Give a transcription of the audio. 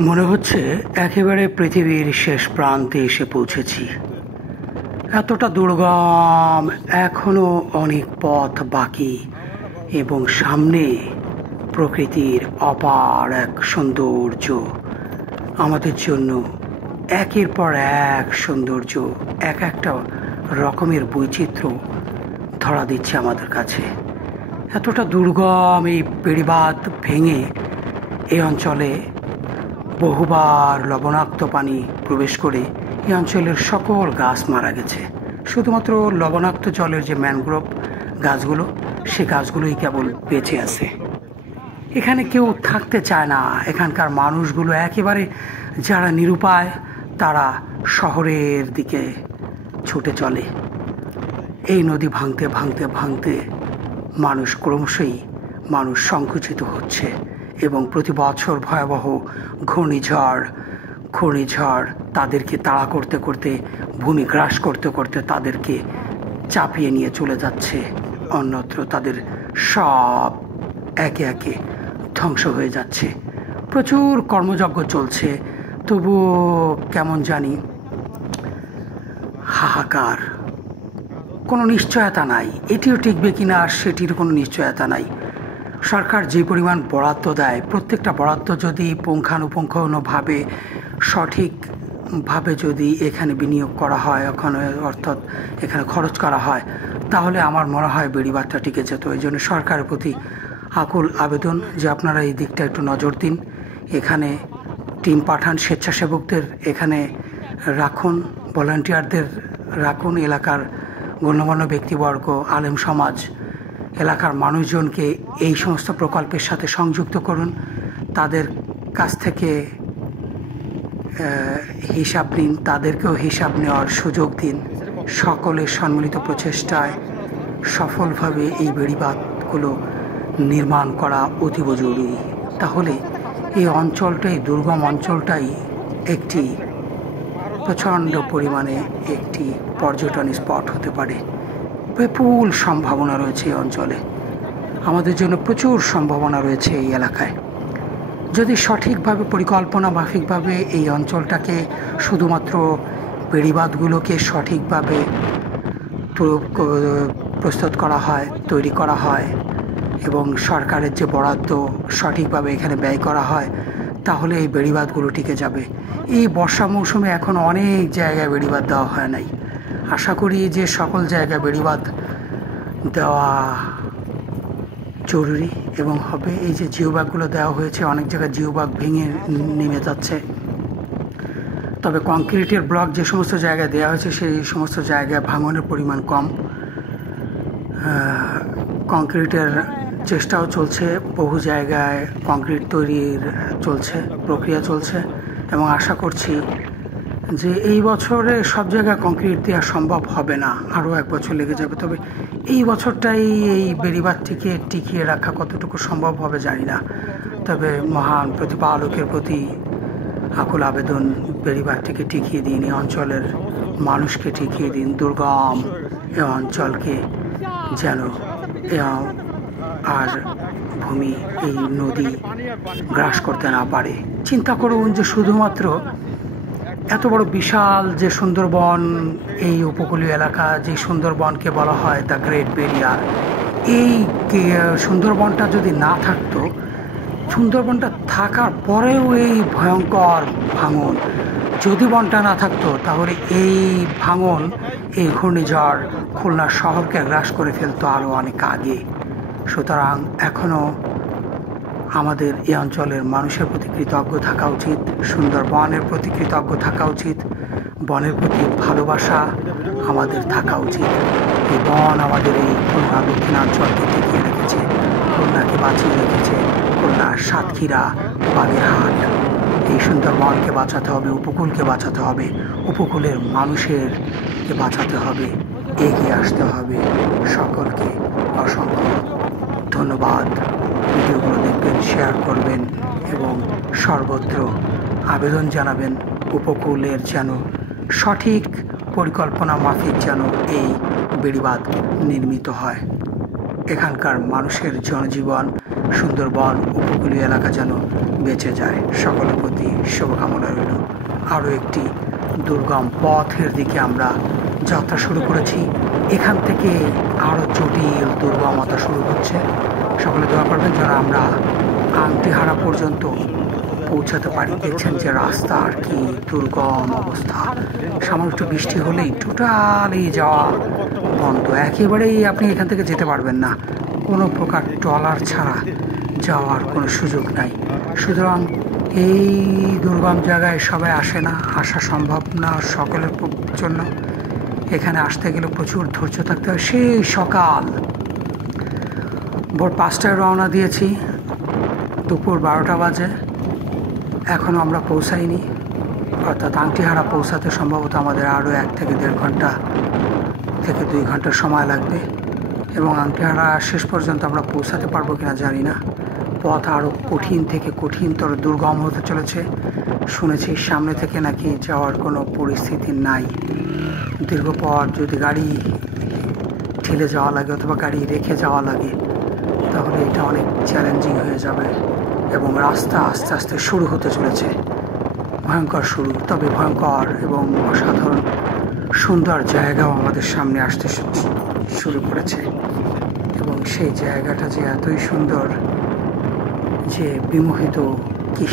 মনে হচ্ছে একেবারে পৃথিবীর শেষ প্রান্তে এসে পৌঁছেছি। এতটা দুর্গম, এখনো অনেক পথ বাকি এবং সামনে প্রকৃতির অপার এক সৌন্দর্য আমাদের জন্য একের পর এক সৌন্দর্য, এক একটা রকমের বৈচিত্র্য ধরা দিচ্ছে আমাদের কাছে। এতটা দুর্গম এই বেড়িবাঁধ ভেঙে এই অঞ্চলে বহুবার লবণাক্ত পানি প্রবেশ করে এই অঞ্চলের সকল গাছ মারা গেছে। শুধুমাত্র লবণাক্ত জলের যে ম্যানগ্রোভ গাছগুলো, সে গাছগুলোই কেবল বেঁচে আছে। এখানে কেউ থাকতে চায় না। এখানকার মানুষগুলো একেবারে যারা নিরুপায়, তারা শহরের দিকে ছুটে চলে। এই নদী ভাঙতে ভাঙতে ভাঙতে ক্রমশই মানুষ সংকুচিত হচ্ছে এবং প্রতি বছর ভয়াবহ ঘূর্ণিঝড় তাদেরকে তাড়া করতে করতে, ভূমি গ্রাস করতে করতে তাদেরকে চাপিয়ে নিয়ে চলে যাচ্ছে অন্যত্র। তাদের সব একে একে ধ্বংস হয়ে যাচ্ছে। প্রচুর কর্মযজ্ঞ চলছে, তবুও কেমন জানি হাহাকার। কোনো নিশ্চয়তা নাই, এটিও টিকবে কিনা সেটির কোনো নিশ্চয়তা নাই। সরকার যে পরিমাণ বরাদ্দ দেয়, প্রত্যেকটা বরাদ্দ যদি পুঙ্খানুপুঙ্খভাবে সঠিকভাবে যদি এখানে বিনিয়োগ করা হয়, অর্থাৎ এখানে খরচ করা হয়, তাহলে আমার মনে হয় বেড়িবাঁধটা টিকে যেত। এই জন্য সরকারের প্রতি আকুল আবেদন যে আপনারা এই দিকটা একটু নজর দিন। এখানে টিম পাঠান, স্বেচ্ছাসেবকদের এখানে রাখুন, ভলান্টিয়ারদের রাখুন, এলাকার গণ্যমান্য ব্যক্তিবর্গ, আলেম সমাজ, এলাকার মানুষজনকে এই সমস্ত প্রকল্পের সাথে সংযুক্ত করুন। তাদের কাছ থেকে হিসাব নিন, তাদেরকেও হিসাব নেওয়ার সুযোগ দিন। সকলের সম্মিলিত প্রচেষ্টায় সফলভাবে এই বেড়িবাঁধগুলো নির্মাণ করা অতীব জরুরি। তাহলে এই অঞ্চলটাই, দুর্গম অঞ্চলটাই একটি প্রচণ্ড পরিমাণে একটি পর্যটন স্পট হতে পারে। বিপুল সম্ভাবনা রয়েছে এই অঞ্চলে, আমাদের জন্য প্রচুর সম্ভাবনা রয়েছে এই এলাকায়। যদি সঠিকভাবে পরিকল্পনা মাফিকভাবে এই অঞ্চলটাকে, শুধুমাত্র বেড়িবাঁধগুলোকে সঠিকভাবে প্রস্তুত করা হয়, তৈরি করা হয় এবং সরকারের যে বরাদ্দ সঠিকভাবে এখানে ব্যয় করা হয়, তাহলে এই বেড়িবাঁধগুলো টিকে যাবে। এই বর্ষা মৌসুমে এখন অনেক জায়গায় বেড়িবাঁধ দেওয়া হয় নাই। আশা করি যে সকল জায়গায় বেড়িবাঁধ দেওয়া জরুরি এবং হবে। এই যে জিওব্যাগগুলো দেওয়া হয়েছে, অনেক জায়গায় জিওব্যাগ ভেঙে নেমে যাচ্ছে। তবে কংক্রিটের ব্লক যে সমস্ত জায়গায় দেওয়া হয়েছে, সেই সমস্ত জায়গায় ভাঙনের পরিমাণ কম। কংক্রিটের চেষ্টাও চলছে, বহু জায়গায় কংক্রিট তৈরির প্রক্রিয়া চলছে এবং আশা করছি যে এই বছরে সব জায়গায় কংক্রিট দেওয়া সম্ভব হবে না, আরও এক বছর লেগে যাবে। তবে এই বছরটাই এই বেড়িবাঁধটিকে টিকিয়ে রাখা কতটুকু সম্ভব হবে জানি না। তবে মহান প্রতিপালকের প্রতি আকুল আবেদন, বেড়িবাঁধটিকে টিকিয়ে দিন, এই অঞ্চলের মানুষকে টিকিয়ে দিন। দুর্গম এই অঞ্চলকে যেন আর ভূমি, এই নদী গ্রাস করতে না পারে। চিন্তা করুন যে শুধুমাত্র এত বড় বিশাল যে সুন্দরবন, এই উপকূলীয় এলাকা, যে সুন্দরবনকে বলা হয় দ্য গ্রেট ব্যারিয়ার, এই সুন্দরবনটা যদি না থাকতো, সুন্দরবনটা থাকার পরেও এই ভয়ঙ্কর ভাঙন, যদি বনটা না থাকতো, তাহলে এই ভাঙন, এই ঘূর্ণিঝড় খুলনা শহরকে গ্রাস করে ফেলতো আরও অনেক আগে। সুতরাং এখনও আমাদের এই অঞ্চলের মানুষের প্রতি কৃতজ্ঞ থাকা উচিত, সুন্দরবনের প্রতি কৃতজ্ঞ থাকা উচিত, বনের প্রতি ভালোবাসা আমাদের থাকা উচিত। এই বন আমাদের এই খুলনা দক্ষিণাঞ্চলকে টিকিয়ে রেখেছে, খুলনাকে বাঁচিয়ে রেখেছে, খুলনার সাতক্ষীরা, বাগেরহাট। এই সুন্দরবনকে বাঁচাতে হবে, উপকূলকে বাঁচাতে হবে, উপকূলের মানুষেরকে বাঁচাতে হবে, এগিয়ে আসতে হবে। সকলকে অসংখ্য ধন্যবাদ। ভিডিওগুলো দেখবেন, শেয়ার করবেন এবং সর্বত্র আবেদন জানাবেন উপকূলের যেন সঠিক পরিকল্পনা মাফিক যেন এই বেড়িবাঁধ নির্মিত হয়। এখানকার মানুষের জনজীবন, সুন্দরবন উপকূলীয় এলাকা যেন বেঁচে যায়। সকলের প্রতি শুভকামনা রইল। আরও একটি দুর্গম পথের দিকে আমরা যাত্রা শুরু করেছি। এখান থেকে আরও জটিল দুর্গমতা শুরু হচ্ছে। সকলে দোয়া করবেন যেন আমরা আংটিহারা পর্যন্ত পৌঁছাতে পারি। দেখছেন যে রাস্তার কি দুর্গম অবস্থা। সামান্য একটু বৃষ্টি হলেই টোটালি যাওয়া বন্ধ, একেবারেই আপনি এখান থেকে যেতে পারবেন না। কোনো প্রকার ট্রলার ছাড়া যাওয়ার কোনো সুযোগ নাই। সুতরাং এই দুর্গম জায়গায় সবাই আসে না, আসা সম্ভব না সকলের জন্য। এখানে আসতে গেলে প্রচুর ধৈর্য থাকতে হয়। সেই সকাল ভোর 5টায় রওনা দিয়েছি, দুপুর 12টা বাজে, এখনও আমরা পৌঁছাইনি। অর্থাৎ আংটিহারা পৌঁছাতে সম্ভবত আমাদের আরও 1 থেকে 1.5 ঘন্টা থেকে 2 ঘন্টা সময় লাগবে। এবং আংটিহারা শেষ পর্যন্ত আমরা পৌঁছাতে পারবো কিনা জানি না। পথ আরও কঠিন থেকে কঠিনতর দুর্গম হতে চলেছে। শুনেছি সামনে থেকে নাকি যাওয়ার কোনো পরিস্থিতি নাই। দীর্ঘ পথ যদি গাড়ি ঠেলে যাওয়া লাগে অথবা গাড়ি রেখে যাওয়া লাগে তাহলে এটা অনেক চ্যালেঞ্জিং হয়ে যাবে। এবং রাস্তা আস্তে আস্তে শুরু হতে চলেছে, ভয়ঙ্কর শুরু, তবে ভয়ঙ্কর এবং অসাধারণ সুন্দর জায়গাও আমাদের সামনে আসতে শুরু করেছে। এবং সেই জায়গাটা যে এতই সুন্দর যে বিমোহিত কি